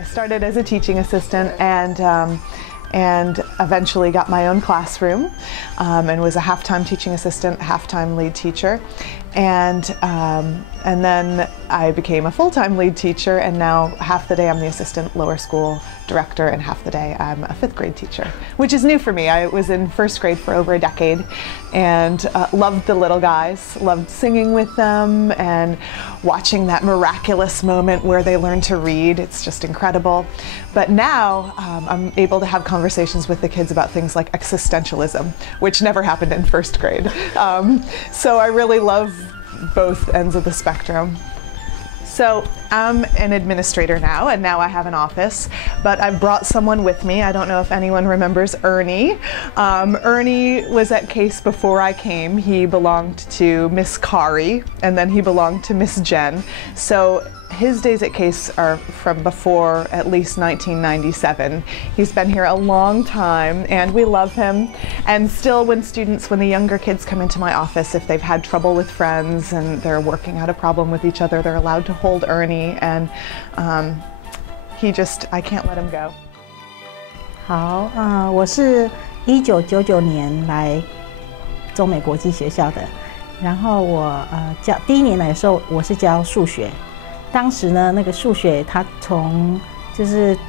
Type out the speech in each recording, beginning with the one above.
I started as a teaching assistant and eventually got my own classroom and was a half-time teaching assistant, half-time lead teacher. And then I became a full-time lead teacher, and now half the day I'm the assistant lower school director and half the day I'm a 5th grade teacher, which is new for me. I was in 1st grade for over a decade and loved the little guys, loved singing with them and watching that miraculous moment where they learn to read. It's just incredible. But now I'm able to have conversations with the kids about things like existentialism, which never happened in 1st grade. So I really love both ends of the spectrum. So I'm an administrator now, and now I have an office, but I've brought someone with me. I don't know if anyone remembers Ernie. Ernie was at CAIS before I came. He belonged to Miss Kari, and then he belonged to Miss Jen. So his days at CAIS are from before at least 1997. He's been here a long time and we love him. And still when the younger kids come into my office, if they've had trouble with friends and they're working out a problem with each other, they're allowed to hold Ernie, and I can't let him go. 好，我是1999年来中美国际学校的，然后我第1年来的时候，我是教数学。当时呢，那个数学它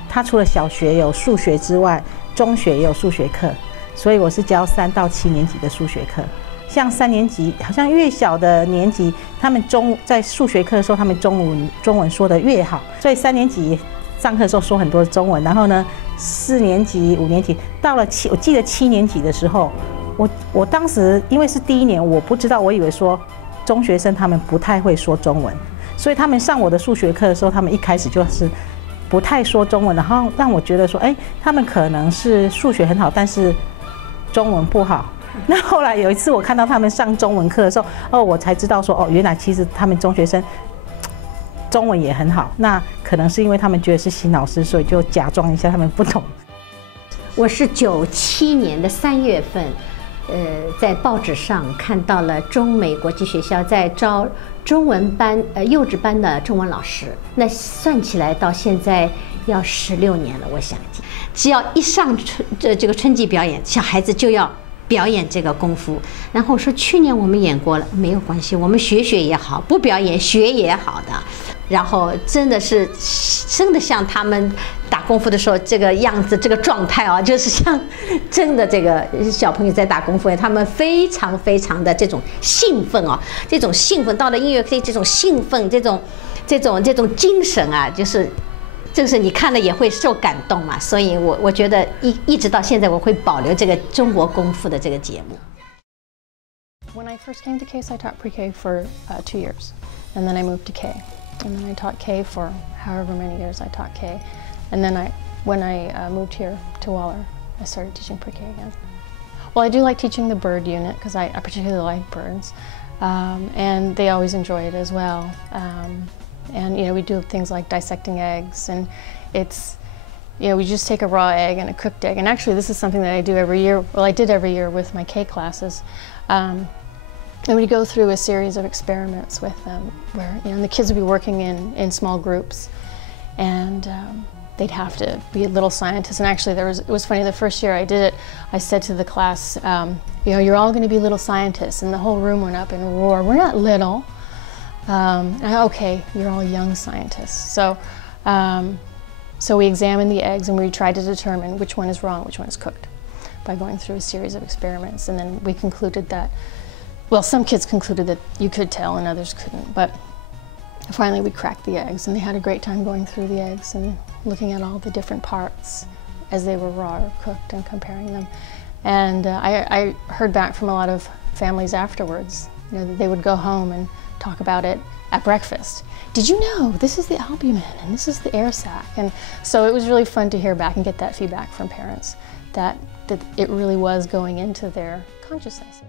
它除了小学有数学之外，中学也有数学课，所以我是教3到7年级的数学课。像3年级，好像越小的年级，他们在数学课的时候，他们中文说得越好，所以3年级上课的时候说很多中文。然后呢，4年级、5年级，到了我记得7年级的时候，我当时因为是第1年，我不知道，我以为说中学生他们不太会说中文。所以他们上我的数学课的时候，他们一开始就是不太说中文，然后让我觉得说，他们可能是数学很好，但是中文不好。那后来有一次我看到他们上中文课的时候，我才知道说，原来其实他们中学生中文也很好。那可能是因为他们觉得是新老师，所以就假装一下他们不懂。我是97年的3月份。在报纸上看到了中美国际学校在招中文班幼稚班的中文老师，那算起来到现在要16年了。我想，只要一上这个春季表演，小孩子就要表演这个功夫。然后我说去年我们演过了，没有关系，我们学也好，不表演学也好的。然后真的像他们打功夫的时候这个样子，这个状态啊，就是像真的这个小朋友在打功夫，他们非常非常的这种兴奋啊，这种兴奋到了音乐课，这种兴奋，这种精神啊，就是你看了也会受感动嘛。所以我觉得一直到现在我会保留这个中国功夫的这个节目。When I first came to CAIS, I taught pre-K for 2 years, and then I moved to K. And then I taught K for however many years I taught K. And then when I moved here to Waller, I started teaching pre-K again. Well, I do like teaching the bird unit because I particularly like birds. And they always enjoy it as well. And we do things like dissecting eggs, and we just take a raw egg and a cooked egg. And actually this is something that I do every year. Well, I did every year with my K classes. And we go through a series of experiments with them where the kids would be working in small groups, and they'd have to be little scientists. And actually it was funny, the first year I did it, I said to the class, you're all going to be little scientists, and the whole room went up and roared, we're not little. Okay, you're all young scientists. So we examined the eggs and we tried to determine which one is raw and which one is cooked by going through a series of experiments. And then we concluded that, well, some kids concluded that you could tell and others couldn't, but finally we cracked the eggs, and they had a great time going through the eggs and looking at all the different parts as they were raw or cooked and comparing them. And I heard back from a lot of families afterwards, that they would go home and talk about it at breakfast. Did you know this is the albumin and this is the air sac? And so it was really fun to hear back and get that feedback from parents that it really was going into their consciousness.